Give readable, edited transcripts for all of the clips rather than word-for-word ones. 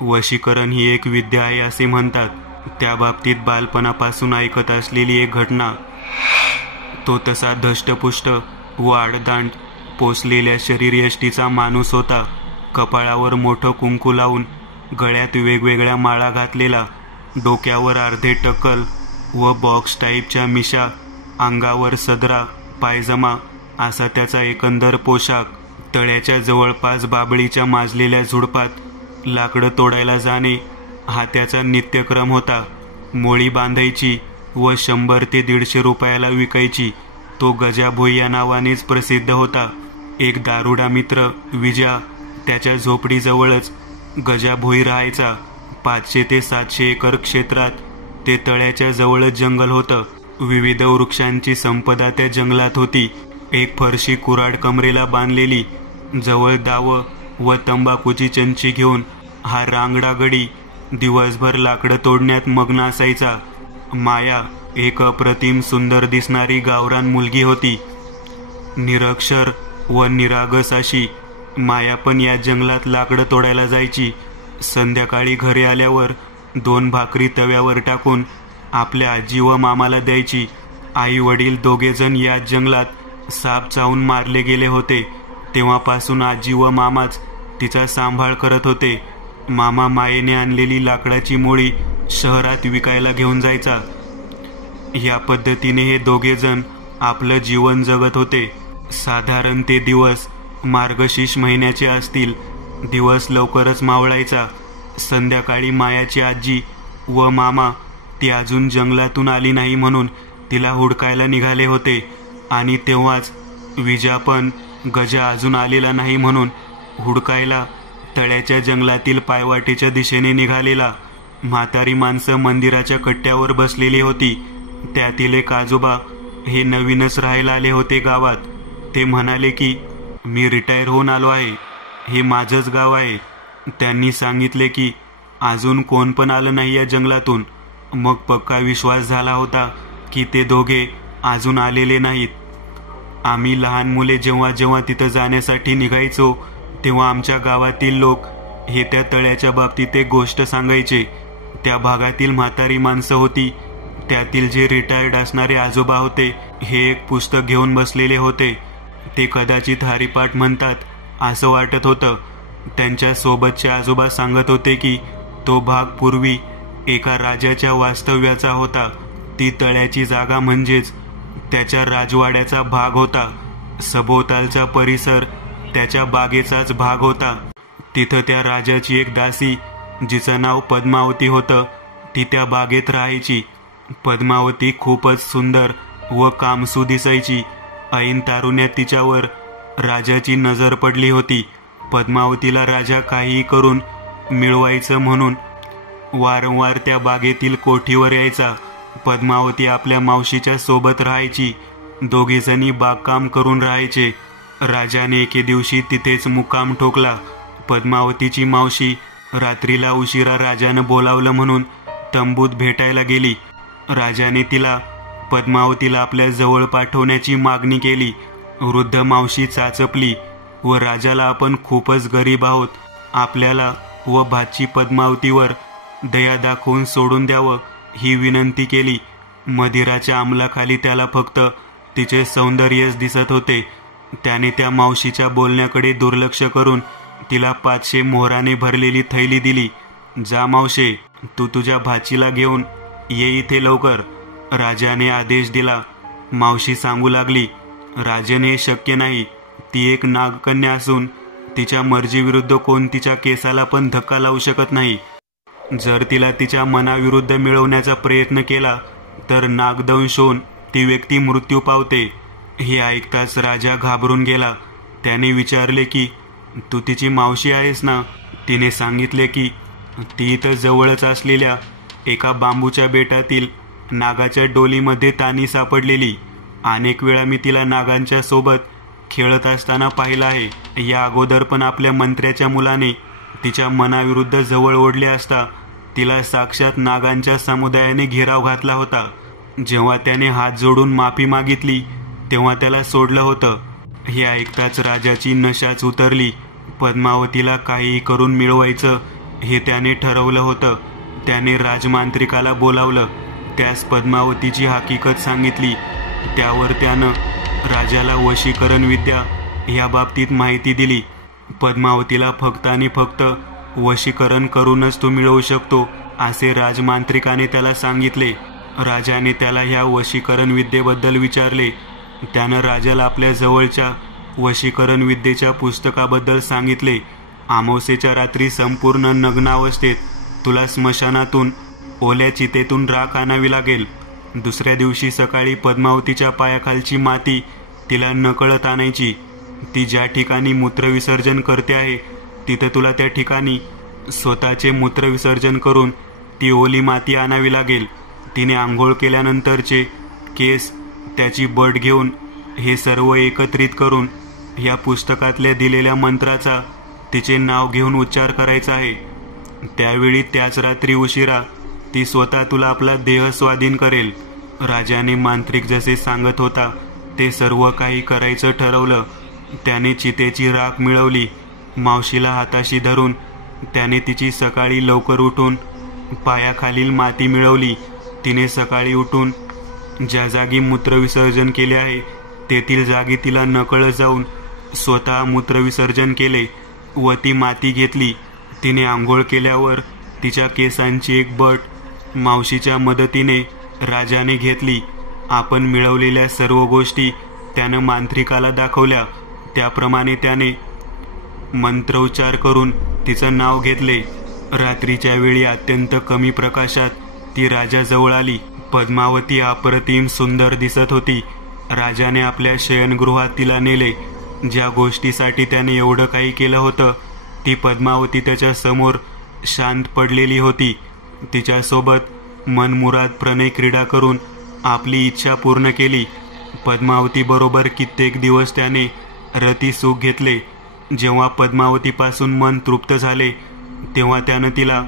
वशीकरण ही एक विद्या आहे असे म्हणतात. त्या बाबतीत बालपणापासून ऐकत असलेली एक घटना. तो तसा धष्टपुष्ट व आडदांड पोसलेल्या शरीरयष्टीचा माणूस होता. कपाळावर मोठं कुंकू लावून, गळ्यात वेगवेगळ्या माळा घातलेला, डोक्यावर अर्धे टक्कल व बॉक्स टाईपच्या मिशा, अंगावर सदरा पायजमा असा त्याचा एकंदर पोशाख. तळ्याच्या जवळपास बाबळीच्या माजलेल्या झुडपात लाकडं तोडायला जाणे हा त्याचा नित्यक्रम होता. मोळी बांधायची व 100 ते 150 रुपयाला विकायची. तो गजा भोई या नावानेच प्रसिद्ध होता. एक दारुडा मित्र विजा त्याच्या झोपडीजवळच गजा भोई राहायचा. 500 ते 700 एकर क्षेत्रात ते तळ्याच्या जवळच जंगल होतं. विविध वृक्षांची संपदा त्या जंगलात होती. एक फरशी कुऱ्हाड कमरेला बांधलेली, जवळ दावं व तंबाखूची चंची घेऊन हा रांगडा गडी दिवसभर लाकडं तोडण्यात मग्न असायचा. माया एक अप्रतिम सुंदर दिसणारी गावरान मुलगी होती. निरक्षर व निरागस अशी माया पण या जंगलात लाकडं तोडायला जायची. संध्याकाळी घरी आल्यावर 2 भाकरी तव्यावर टाकून आपल्या आजी व मामाला द्यायची. आई वडील दोघेजण या जंगलात साप चावून मारले गेले होते. तेव्हापासून आजी व मामाच तिचा सांभाळ करत होते. मामा मायेने आणलेली लाकडाची मोळी शहरात विकायला घेऊन जायचा. या पद्धतीने हे दोघेजण आपलं जीवन जगत होते. साधारण ते दिवस मार्गशीर्ष महिन्याचे असतील. दिवस लवकरच मावळायचा. संध्याकाळी मायाची आजी व मामा ती अजून जंगलातून आली नाही म्हणून तिला हुडकायला निघाले होते. आणि तेव्हाच विजा पण गजा अजून आलेला नाही म्हणून हुडकायला तळ्याच्या जंगलातील पायवाटेच्या दिशेने निघालेला. म्हातारी माणसं मंदिराच्या कट्ट्यावर बसलेली होती. त्यातील एक आजोबा हे नवीनच राहायला आले होते गावात. ते म्हणाले की मी रिटायर होऊन आलो आहे, हे माझंच गाव आहे. त्यांनी सांगितले की अजून कोण पण आलं नाही या जंगलातून. मग पक्का विश्वास झाला होता की ते दोघे अजून आलेले नाहीत. आम्ही लहान मुले जेव्हा जेव्हा तिथं जाण्यासाठी निघायचो तेव्हा आमच्या गावातील लोक हे त्या तळ्याच्या बाबतीत एक गोष्ट सांगायचे. त्या भागातील म्हातारी माणसं होती. त्यातील जे रिटायर्ड असणारे आजोबा होते हे एक पुस्तक घेऊन बसलेले होते. ते कदाचित हरिपाठ म्हणतात असं वाटत होतं. त्यांच्या सोबतचे आजोबा सांगत होते की तो भाग पूर्वी एका राजाच्या वास्तव्याचा होता. ती तळ्याची जागा म्हणजेच त्याच्या राजवाड्याचा भाग होता. सभोवतालचा परिसर त्याच्या बागेचाच भाग होता. तिथं त्या राजाची एक दासी जिचं नाव पद्मावती होतं ती त्या बागेत राहायची. पद्मावती खूपच सुंदर व कामसू दिसायची. ऐन तारुण्यात तिच्यावर राजाची नजर पडली होती. पद्मावतीला राजा काहीही करून मिळवायचं म्हणून वारंवार त्या बागेतील कोठीवर यायचा. पद्मावती आपल्या मावशीच्या सोबत राहायची. दोघीजणी बागकाम करून राहायचे. राजाने एके दिवशी तिथेच मुक्काम ठोकला. पद्मावतीची मावशी रात्रीला उशिरा राजानं बोलावलं म्हणून तंबूत भेटायला गेली. राजाने तिला पद्मावतीला आपल्या जवळ पाठवण्याची मागणी केली. वृद्ध मावशी चाचपली व राजाला आपण खूपच गरीब आहोत, आपल्याला व भाची पद्मावतीवर दया दाखवून सोडून द्यावं ही विनंती केली. मदिराच्या अंमलाखाली त्याला फक्त तिचे सौंदर्यच दिसत होते. त्याने त्या मावशीच्या बोलण्याकडे दुर्लक्ष करून तिला 500 मोहराने भरलेली थैली दिली. जा मावशे, तू तुझ्या भाचीला घेऊन ये इथे लवकर, राजाने आदेश दिला. मावशी सांगू लागली, राजन हे शक्य नाही. ती एक नागकन्या असून तिच्या मर्जीविरुद्ध कोण तिच्या केसाला पण धक्का लावू शकत नाही. जर तिला तिच्या मनाविरुद्ध मिळवण्याचा प्रयत्न केला तर नागदंश होऊन ती व्यक्ती मृत्यू पावते. हे ऐकताच राजा घाबरून गेला. त्याने विचारले की तू तिची मावशी आहेस ना? तिने सांगितले की ती इथं जवळच असलेल्या एका बांबूच्या बेटातील नागाच्या डोलीमध्ये तानी सापडलेली. अनेक वेळा मी तिला नागांच्या सोबत खेळत असताना पाहिलं आहे. या अगोदर पण आपल्या मंत्र्याच्या मुलाने तिच्या मनाविरुद्ध जवळ ओढले असता तिला साक्षात नागांच्या समुदायाने घेराव घातला होता. जेव्हा त्याने हात जोडून माफी मागितली तेव्हा त्याला सोडलं होतं. हे ऐकताच राजाची नशाच उतरली. पद्मावतीला काहीही करून मिळवायचं हे त्याने ठरवलं होतं. त्याने राजमांत्रिकाला बोलावलं, त्यास पद्मावतीची हकीकत सांगितली. त्यावर त्यानं राजाला वशीकरण विद्या ह्या बाबतीत माहिती दिली. पद्मावतीला फक्त आणि फक्त वशीकरण करूनच तो मिळवू शकतो असे राजमांत्रिकाने त्याला सांगितले. राजाने त्याला ह्या वशीकरण विद्येबद्दल विचारले. त्यानं राजाला आपल्या जवळच्या वशीकरण विद्येच्या पुस्तकाबद्दल सांगितले. अमावस्येच्या रात्री संपूर्ण नग्नावस्थेत तुला स्मशानातून ओल्या चितेतून राख आणावी लागेल. दुसऱ्या दिवशी सकाळी पद्मावतीच्या पायाखालची माती तिला नकळत आणायची. ती ज्या ठिकाणी मूत्रविसर्जन करते आहे तिथं तुला त्या ठिकाणी स्वतःचे मूत्रविसर्जन करून ती ओली माती आणावी लागेल. तिने आंघोळ केल्यानंतरचे केस, त्याची बट घेऊन हे सर्व एकत्रित करून या पुस्तकातल्या दिलेल्या मंत्राचा तिचे नाव घेऊन उच्चार करायचा आहे. त्यावेळी त्याच रात्री उशिरा ती स्वतः तुला आपला देह स्वाधीन करेल. राजाने मांत्रिक जसे सांगत होता ते सर्व काही करायचं ठरवलं. त्याने चितेची राख मिळवली. मावशीला हाताशी धरून त्याने तिची सकाळी लवकर उठून पायाखालील माती मिळवली. तिने सकाळी उठून ज्या जागी मूत्रविसर्जन केले आहे तेथील जागी तिला नकळत जाऊन स्वतः मूत्रविसर्जन केले व ती माती घेतली. तिने आंघोळ केल्यावर तिच्या केसांची एक बट मावशीच्या मदतीने राजाने घेतली. आपण मिळवलेल्या सर्व गोष्टी त्यानं मांत्रिकाला दाखवल्या. त्याप्रमाणे त्याने मंत्रोच्चार करून तिचं नाव घेतले. रात्रीच्या वेळी अत्यंत कमी प्रकाशात ती राजाजवळ आली. पद्मावती अप्रतिम सुंदर दिसत होती. राजाने आपल्या शयनगृहात तिला नेले. ज्या गोष्टीसाठी त्याने एवढं काही केलं होतं ती पद्मावती त्याच्या समोर शांत पडलेली होती. तिच्यासोबत मनमुराद प्रणय क्रीडा करून आपली इच्छा पूर्ण केली. पद्मावती बरोबर कित्येक दिवस त्याने रती सुख घेतले. जेव्हा पद्मावतीपासून मन तृप्त झाले तेव्हा त्यानं तिला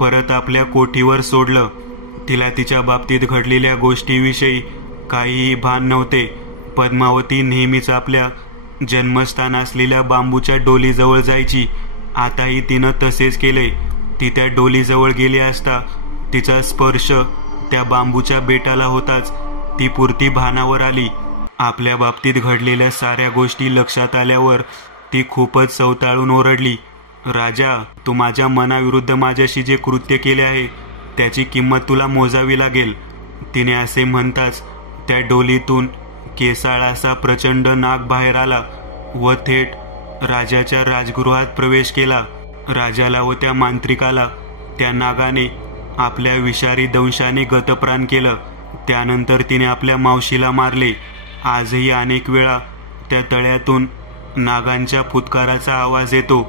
परत आपल्या कोठीवर सोडलं. तिला तिच्या बाबतीत घडलेल्या गोष्टीविषयी काहीही भान नव्हते. पद्मावती नेहमीच आपल्या जन्मस्थान असलेल्या बांबूच्या डोलीजवळ जायची. आताही तिनं तसेच केले. ती त्या डोलीजवळ गेली असता तिचा स्पर्श त्या बांबूच्या बेटाला होताच ती पुरती भानावर आली. आपल्या बाबतीत घडलेल्या साऱ्या गोष्टी लक्षात आल्यावर ती खूपच चवताळून ओरडली, राजा, तू माझ्या मनाविरुद्ध माझ्याशी जे कृत्य केले आहे त्याची किंमत तुला मोजावी लागेल. तिने असे म्हणताच त्या डोलीतून केसाळ असा प्रचंड नाग बाहेर आला व थेट राजाच्या राजगृहात प्रवेश केला. राजाला व त्या मांत्रिकाला त्या नागाने आपल्या विषारी दंशाने गतप्राण केलं. त्यानंतर तिने आपल्या मावशीला मारले. आजही अनेक वेळा त्या तळ्यातून नागांच्या फुतकाराचा आवाज येतो.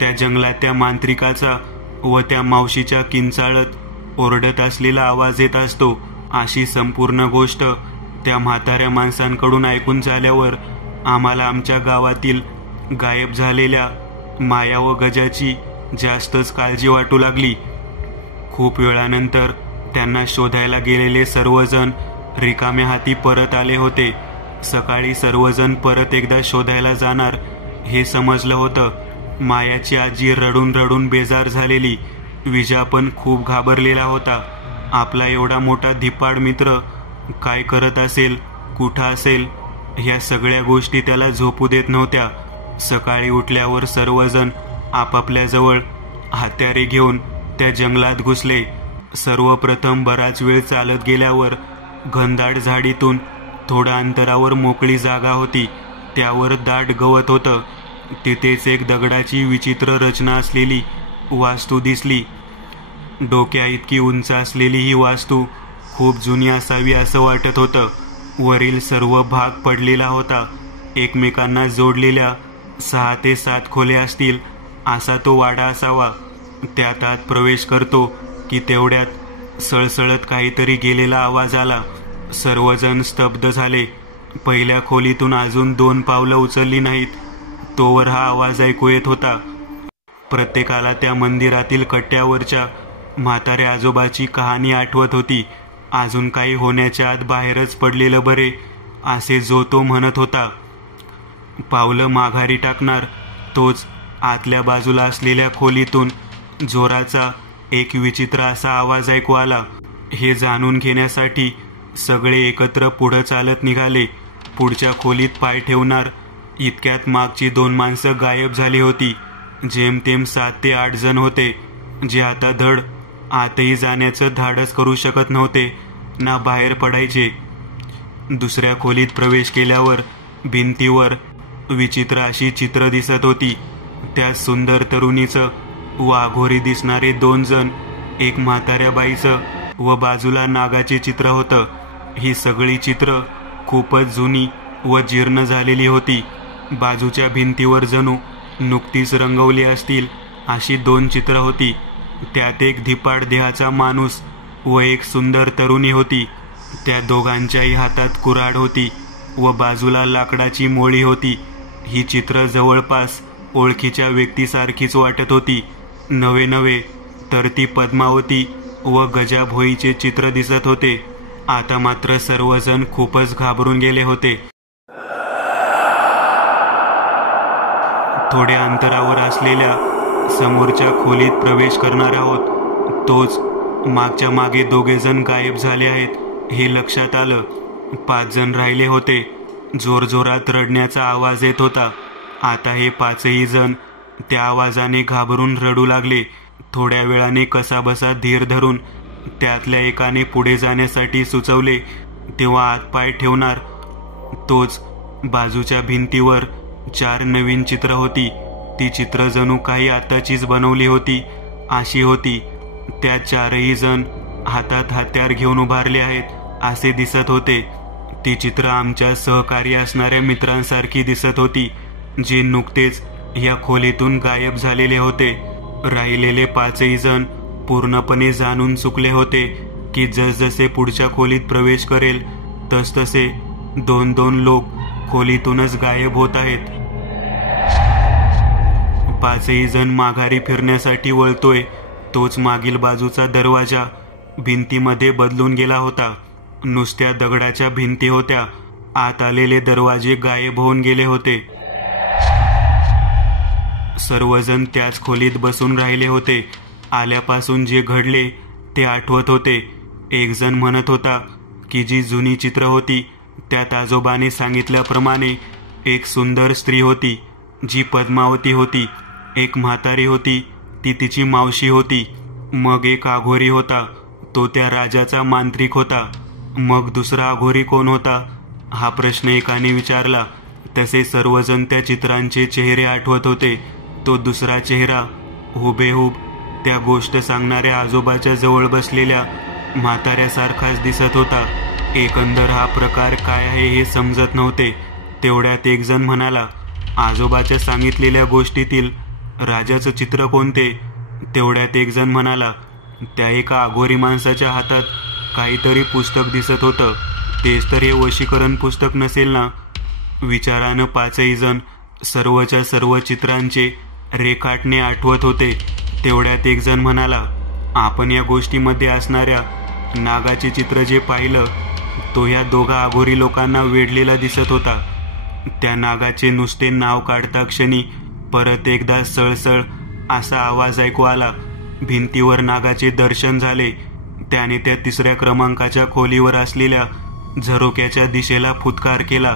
त्या जंगलात त्या मांत्रिकाचा व त्या मावशीच्या किंचाळत ओरडत असलेला आवाज येत असतो. अशी संपूर्ण गोष्ट त्या म्हाताऱ्या माणसांकडून ऐकून झाल्यावर आम्हाला आमच्या गावातील गायब झालेल्या माया व गजाची जास्तच काळजी वाटू लागली. खूप वेळानंतर त्यांना शोधायला गेलेले सर्वजण रिकाम्या हाती परत आले होते. सकाळी सर्वजण परत एकदा शोधायला जाणार हे समजलं होतं. मायाची आजी रडून रडून बेजार झालेली. विजा पण खूप घाबरलेला होता. आपला एवढा मोठा धिप्पाड मित्र काय करत असेल, कुठं असेल, ह्या सगळ्या गोष्टी त्याला झोपू देत नव्हत्या. सकाळी उठल्यावर सर्वजण आपापल्या जवळ हत्यारे घेऊन त्या जंगलात घुसले. सर्वप्रथम बराच वेळ चालत गेल्यावर घनदाट झाडीतून थोड्या अंतरावर मोकळी जागा होती. त्यावर दाट गवत होतं. तिथेच एक दगडाची विचित्र रचना असलेली वास्तू दिसली. डोक्या इतकी उंच असलेली ही वास्तू खूप जुनी असावी असं वाटत होतं. वरील सर्व भाग पडलेला होता. एकमेकांना जोडलेल्या 6 ते 7 खोल्या असतील असा तो वाडा असावा. त्यात आत प्रवेश करतो की तेवढ्यात सळसळत काहीतरी गेलेला आवाज आला. सर्वजण स्तब्ध झाले. पहिल्या खोलीतून अजून 2 पावलं उचलली नाहीत तोवर हा आवाज ऐकू येत होता. प्रत्येकाला त्या मंदिरातील कट्ट्यावरच्या म्हाताऱ्या आजोबाची कहाणी आठवत होती. अजून काही होण्याच्या आत बाहेरच पडलेलं बरे असे जो तो म्हणत होता. पावलं माघारी टाकणार तोच आतल्या बाजूला असलेल्या खोलीतून जोराचा एक विचित्र असा आवाज ऐकू आला. हे जाणून घेण्यासाठी सगळे एकत्र पुढं चालत निघाले. पुढच्या खोलीत पाय ठेवणार इतक्यात मागची 2 माणसं गायब झाली होती. जेमतेम 7 ते 8 जण होते, जे आता धड आतही जाण्याचं धाडस करू शकत नव्हते ना बाहेर पडायचे. दुसऱ्या खोलीत प्रवेश केल्यावर भिंतीवर विचित्र अशी चित्र दिसत होती. त्यात सुंदर तरुणीचं व अघोरी दिसणारे 2 जण, एक म्हाताऱ्या बाईचं व बाजूला नागाचे चित्र होतं. ही सगळी चित्र खूपच जुनी व जीर्ण झालेली होती. बाजूच्या भिंतीवर जणू नुकतीच रंगवली असतील अशी 2 चित्र होती. त्यात एक धिपाड देहाचा माणूस व एक सुंदर तरुणी होती. त्या दोघांच्याही हातात कुऱ्हाड होती व बाजूला लाकडाची मोळी होती. ही चित्र जवळपास ओळखीच्या व्यक्तीसारखीच वाटत होती. नवे तर ती पद्मावती व गजाभोईचे चित्र दिसत होते. आता मात्र सर्वजण खूपच घाबरून गेले होते. थोड्या अंतरावर असलेल्या समोरच्या खोलीत प्रवेश करणार आहोत. तोच मागच्या मागे 2 जण गायब झाले आहेत हे लक्षात आलं. 5 जण राहिले होते. जोरजोरात रडण्याचा आवाज येत होता. आता हे 5ही जण त्या आवाजाने घाबरून रडू लागले. थोड्या वेळाने कसाबसा धीर धरून त्यातल्या एकाने पुढे जाण्यासाठी सुचवले, तेव्हा आतपाय ठेवणार तोच बाजूच्या भिंतीवर 4 नवीन चित्र होती. ती चित्र जणू काही आताचीच बनवली होती अशी होती. त्या 4ही जण हातात हत्यार घेऊन उभारले आहेत असे दिसत होते. ती चित्र आमच्या सहकारी असणाऱ्या मित्रांसारखी दिसत होती, जे नुकतेच या खोलीतून गायब झालेले होते. राहिलेले 5ही जण पूर्णपणे जाणून चुकले होते की जसजसे पुढच्या खोलीत प्रवेश करेल तसतसे 2 लोक खोलीतूनच गायब होत आहेत. 5ही जण माघारी फिरण्यासाठी वळतोय तोच मागील बाजूचा दरवाजा भिंतीमध्ये बदलून गेला होता. नुसत्या दगडाच्या भिंती होत्या. आत आलेले दरवाजे गायब होऊन गेले होते. सर्वजण त्याच खोलीत बसून राहिले होते. आल्यापासून जे घडले ते आठवत होते. एक जण म्हणत होता की जी जुनी चित्र होती त्यात आजोबाने सांगितल्याप्रमाणे एक सुंदर स्त्री होती, जी पद्मावती होती. एक म्हातारी होती, ती तिची मावशी होती. मग एक अघोरी होता, तो त्या राजाचा मांत्रिक होता. मग दुसरा अघोरी कोण होता हा प्रश्न एकाने विचारला. तसे सर्वजण त्या चित्रांचे चेहरे आठवत होते. तो दुसरा चेहरा हुबेहूब त्या गोष्ट सांगणाऱ्या आजोबाच्या जवळ बसलेल्या म्हाताऱ्यासारखाच दिसत होता. एकंदर हा प्रकार काय आहे हे समजत नव्हते. तेवढ्यात एक जण म्हणाला, आजोबाच्या सांगितलेल्या गोष्टीतील राजाचं चित्र कोणते? तेवढ्यात एक जण म्हणाला, त्या एका अघोरी माणसाच्या हातात काहीतरी पुस्तक दिसत होतं. तेच तर हे वशीकरण पुस्तक नसेल ना? विचारानं 5ही जण सर्वच्या सर्व चित्रांचे रेखाटणे आठवत होते. तेवढ्यात एक जण म्हणाला, आपण या गोष्टीमध्ये असणाऱ्या नागाचे चित्र जे पाहिलं तो ह्या 2 अघोरी लोकांना वेढलेला दिसत होता. त्या नागाचे नुसते नाव काढता क्षणी परत एकदा सळसळ असा आवाज ऐकू आला. भिंतीवर नागाचे दर्शन झाले. त्याने त्या 3ऱ्या क्रमांकाच्या खोलीवर असलेल्या झरोक्याच्या दिशेला फुत्कार केला.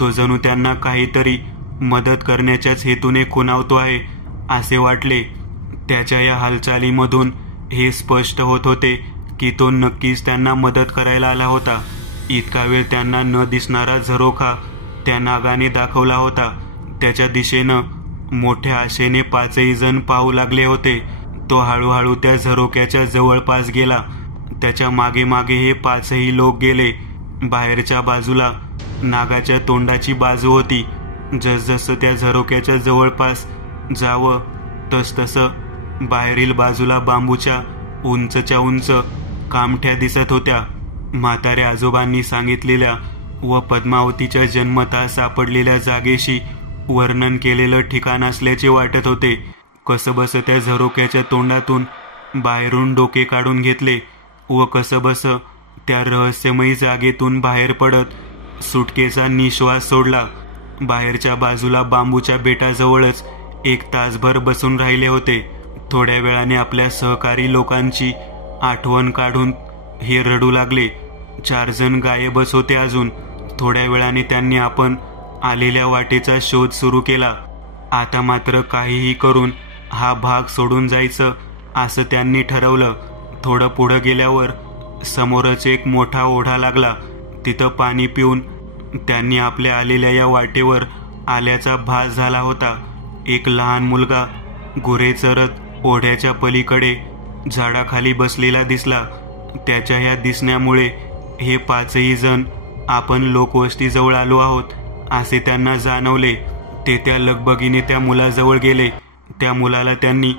तो जणू त्यांना काहीतरी मदत करण्याच्याच हेतूने खुणावतो आहे असे वाटले. त्याच्या या हालचालीमधून हे स्पष्ट होत होते की तो नक्कीच त्यांना मदत करायला आला होता. इतका वेळ त्यांना न दिसणारा झरोखा त्या नागाने दाखवला होता. त्याच्या दिशेनं मोठ्या आशेने 5ही जण पाहू लागले होते. तो हळूहळू त्या झरोक्याच्या जवळपास गेला. त्याच्या मागे मागे हे 5ही लोक गेले. बाहेरच्या बाजूला नागाच्या तोंडाची बाजू होती. जसजसं त्या झरोक्याच्या जवळपास जावं तसतसं बाहेरील बाजूला बांबूच्या उंचच्या उंच कामठ्या दिसत होत्या. म्हाताऱ्या आजोबांनी सांगितलेल्या व पद्मावतीच्या जन्मतः सापडलेल्या जागेशी वर्णन केलेलं ठिकाण असल्याचे वाटत होते. कसबस त्या झरोक्याच्या तोंडातून बाहेरून डोके काढून घेतले व कसबस त्या रहस्यमयी जागेतून बाहेर पडत सुटकेचा निश्वास सोडला. बाहेरच्या बाजूला बांबूच्या बेटाजवळच 1 तासभर बसून राहिले होते. थोड्या वेळाने आपल्या सहकारी लोकांची आठवण काढून हे रडू लागले. 4 जण गायबच होते अजून. थोड्या वेळाने त्यांनी आपण आलेल्या वाटेचा शोध सुरू केला. आता मात्र काहीही करून हा भाग सोडून जायचं असं त्यांनी ठरवलं. थोडं पुढं गेल्यावर समोरच एक मोठा ओढा लागला. तिथं पाणी पिऊन त्यांनी आपल्या आलेल्या या वाटेवर आल्याचा भास झाला होता. एक लहान मुलगा गुरे चरत ओढ्याच्या पलीकडे झाडाखाली बसलेला दिसला. त्याच्या या दिसण्यामुळे हे 5ही जण आपण लोकवस्तीजवळ आलो आहोत असे त्यांना जाणवले. ते त्या लगबगीने त्या मुलाजवळ गेले. त्या मुलाला त्यांनी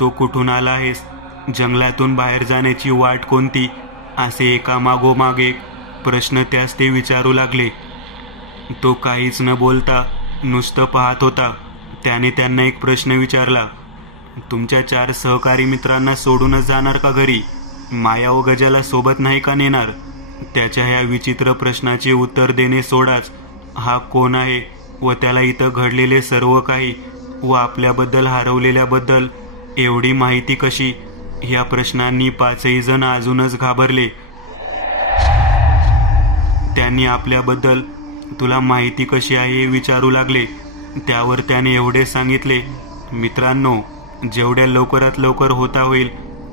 "तो कुठून आला आहेस? जंगलातून बाहेर जाण्याची वाट कोणती?" असे एकामागोमाग एक प्रश्न त्यास ते विचारू लागले. तो काहीच न बोलता नुसतं पाहत होता. त्याने त्यांना एक प्रश्न विचारला, "तुमच्या 4 सहकारी मित्रांना सोडूनच जाणार का घरी? माया व गजाला सोबत नाही का नेणार?" त्याच्या ह्या विचित्र प्रश्नाचे उत्तर देणे सोडाच, हा कोण आहे व त्याला इथं घडलेले सर्व काही व आपल्याबद्दल हरवलेल्याबद्दल एवढी माहिती कशी, ह्या प्रश्नांनी 5ही जण अजूनच घाबरले. त्यांनी आपल्याबद्दल "तुला माहिती कशी आहे?" हे विचारू लागले. त्यावर त्याने एवढे सांगितले, "मित्रांनो, जेवढ्या लवकरात लवकर होता होईल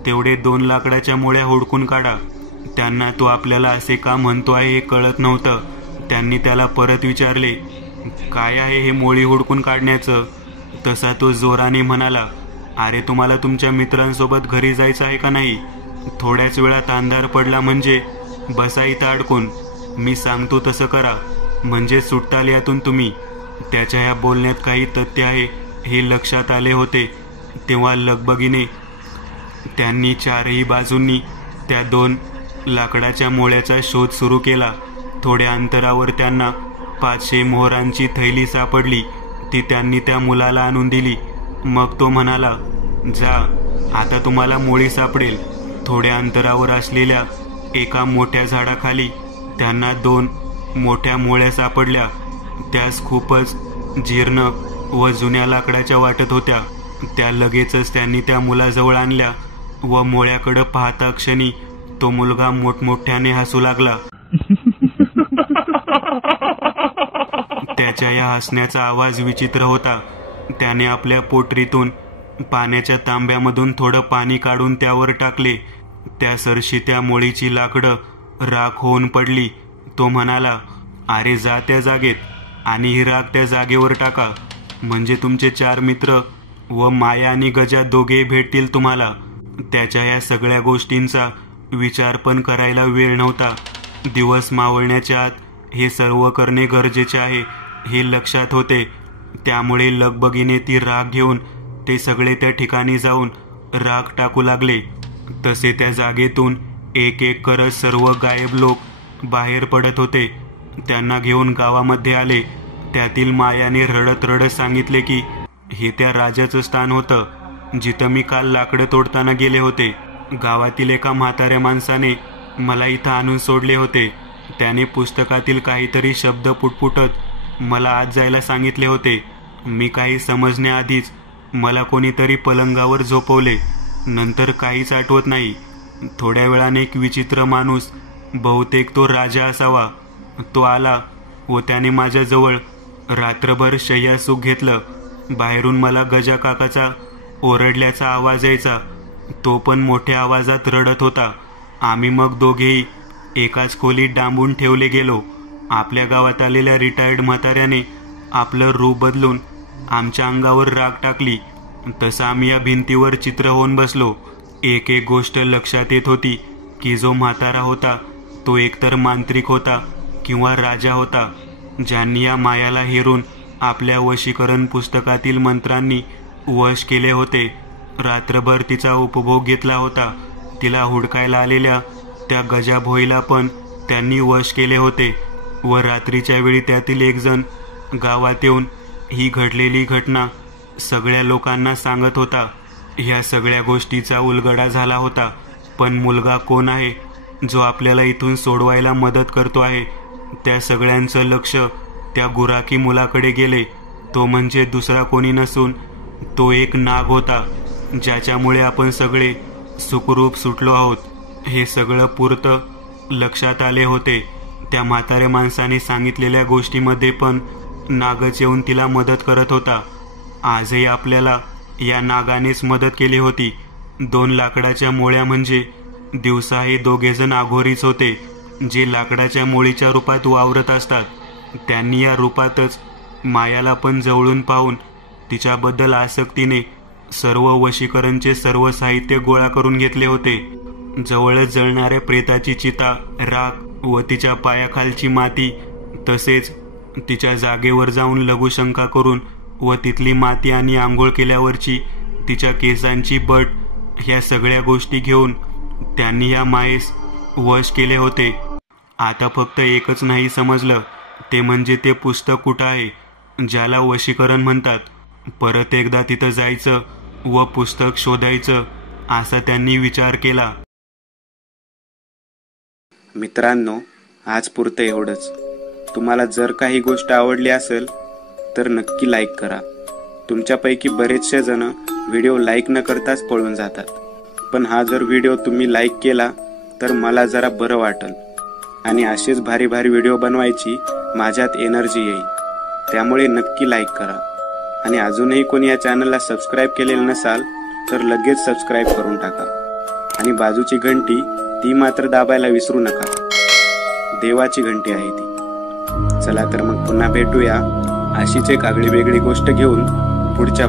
तेवढे 2 लाकडाच्या मोळ्या हुडकून काढा." त्यांना तो आपल्याला असे का म्हणतो आहे हे कळत नव्हतं. त्यांनी त्याला परत विचारले, "काय आहे हे मोळी हुडकून काढण्याचं?" तसा तो जोराने म्हणाला, "अरे, तुम्हाला तुमच्या मित्रांसोबत घरी जायचं आहे का नाही? थोड्याच वेळात अंधार पडला म्हणजे बसा इथं अडकून. मी सांगतो तसं करा म्हणजे सुटताल यातून तुम्ही." त्याच्या ह्या बोलण्यात काही तथ्य आहे हे लक्षात आले होते. तेव्हा लगबगीने त्यांनी 4ही बाजूंनी त्या 2 लाकडाच्या मोळ्याचा शोध सुरू केला. थोड्या अंतरावर त्यांना 500 मोहरांची थैली सापडली. ती त्यांनी त्या मुलाला आणून दिली. मग तो म्हणाला, "जा, आता तुम्हाला मोळी सापडेल." थोड्या अंतरावर असलेल्या एका मोठ्या झाडाखाली त्यांना 2 मोठ्या मोळ्या सापडल्या. त्यास खूपच जीर्ण व जुन्या लाकडाच्या वाटत होत्या. त्या लगेचच त्यांनी त्या मुलाजवळ आणल्या व मोळ्याकडे पाहता क्षणी तो मुलगा मोठमोठ्याने हसू लागला. त्याच्या या हसण्याचा आवाज विचित्र होता. त्याने आपल्या पोटरीतून पाण्याच्या तांब्यामधून थोडं पाणी काढून त्यावर टाकले. त्या सरशी त्या मोळीची लाकडं राख होऊन पडली. तो म्हणाला, "अरे, जा त्या जागेत आणि ही राख त्या जागेवर टाका म्हणजे तुमचे 4 मित्र व माया आणि गजा दोघे भेटतील तुम्हाला." त्याच्या या सगळ्या गोष्टींचा विचार पण करायला वेळ नव्हता. दिवस मावळण्याच्या आत हे सर्व करणे गरजेचे आहे हे लक्षात होते. त्यामुळे लगबगीने ती राख घेऊन ते सगळे त्या ठिकाणी जाऊन राख टाकू लागले. तसे त्या जागेतून एक एक करत सर्व गायब लोक बाहेर पडत होते. त्यांना घेऊन गावामध्ये आले. त्यातील मायाने रडत रडत सांगितले की हे त्या राजाचं स्थान होतं जिथं मी काल लाकडं तोडताना गेले होते. गावातील एका म्हाताऱ्या माणसाने मला इथं आणून सोडले होते. त्याने पुस्तकातील काहीतरी शब्द पुटपुटत मला आत जायला सांगितले होते. मी काही समजण्याआधीच मला कोणीतरी पलंगावर झोपवले. नंतर काहीच आठवत नाही. थोड्या वेळाने एक विचित्र माणूस, बहुतेक तो राजा असावा, तो आला व त्याने माझ्याजवळ रात्रभर शय्यासुख घेतलं. बाहेरून मला गजा काकाचा ओरडल्याचा आवाज यायचा. तो पण मोठ्या आवाजात रडत होता. आम्ही मग दोघेही एकाच खोलीत डांबून ठेवले गेलो. आपल्या गावात आलेल्या रिटायर्ड म्हाताऱ्याने आपलं रूप बदलून आमच्या अंगावर राग टाकली. तसं आम्ही या भिंतीवर चित्र होऊन बसलो. एक एक गोष्ट लक्षात येत होती की जो म्हातारा होता तो एकतर मांत्रिक होता किंवा राजा होता, ज्यांनी या मायाला हेरून आपल्या वशीकरण पुस्तकातील मंत्रांनी वश केले होते. रात्रभर तिचा उपभोग घेतला होता. तिला हुडकायला आलेल्या त्या गजाभोईला पण त्यांनी वश केले होते व रात्रीच्या वेळी त्यातील एक जण गावात येऊन ही घडलेली घटना सगळ्या लोकांना सांगत होता. ह्या सगळ्या गोष्टीचा उलगडा झाला होता. पण मुलगा कोण आहे जो आपल्याला इथून सोडवायला मदत करतो आहे, त्या सगळ्यांचं लक्ष त्या गुराखी मुलाकडे गेले. तो म्हणजे दुसरा कोणी नसून तो एक नाग होता. ज्याच्यामुळे आपण सगळे सुखरूप सुटलो आहोत, हे सगळं पुरतं लक्षात आले होते. त्या म्हाताऱ्या माणसाने सांगितलेल्या गोष्टीमध्ये पण नागच येऊन तिला मदत करत होता. आजही आपल्याला या नागानेच मदत केली होती. 2 लाकडाच्या मोळ्या म्हणजे दिवसाही दोघेजण आघोरीच होते, जे लाकडाच्या मोळीच्या रूपात वावरत असतात. त्यांनी या रूपातच मायाला पण जवळून पाहून तिच्याबद्दल आसक्तीने सर्व वशीकरणचे सर्व साहित्य गोळा करून घेतले होते. जवळच जळणाऱ्या प्रेताची चिता, राख व तिच्या पायाखालची माती, तसेच तिच्या जागेवर जाऊन लघुशंका करून व तिथली माती आणि आंघोळ केल्यावरची तिच्या केसांची बट, ह्या सगळ्या गोष्टी घेऊन त्यांनी या मायेस वश केले होते. आता फक्त एकच नाही समजलं, ते म्हणजे ते पुस्तक कुठं आहे, ज्याला वशीकरण म्हणतात. परत एकदा तिथं जायचं व पुस्तक शोधायचं, असा त्यांनी विचार केला. मित्रांनो, आज पुरतं एवढंच. तुम्हाला जर काही गोष्ट आवडली असेल तर नक्की लाईक करा. तुमच्यापैकी बरेचसे जण व्हिडिओ लाईक न करताच पळून जातात, पण हा जर व्हिडिओ तुम्ही लाईक केला तर मला जरा बरं वाटेल आणि असेच भारी भारी व्हिडिओ बनवायची माझ्यात एनर्जी येईल. त्यामुळे नक्की लाईक करा. आणि अजूनही कोणी या चॅनलला सबस्क्राईब केलेलं नसाल तर लगेच सबस्क्राईब करून टाका. आणि बाजूची घंटी ती मात्र दाबायला विसरू नका. देवाची घंटी आहे ती. चला तर मग पुन्हा भेटूया अशीच एक आगळी वेगळी गोष्ट घेऊन पुढच्या